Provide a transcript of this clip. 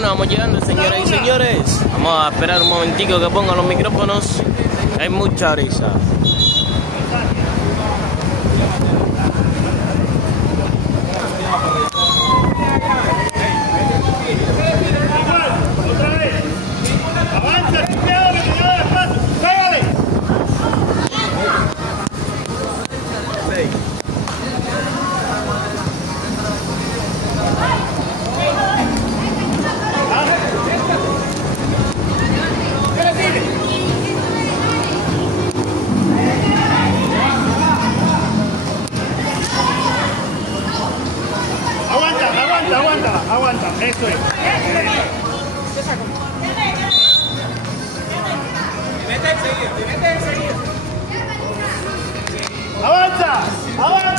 Bueno, vamos llegando, señoras y señores. Vamos a esperar un momentico que pongan los micrófonos. Hay mucha brisa. Aguanta, eso es. Vete enseguida. Avanza.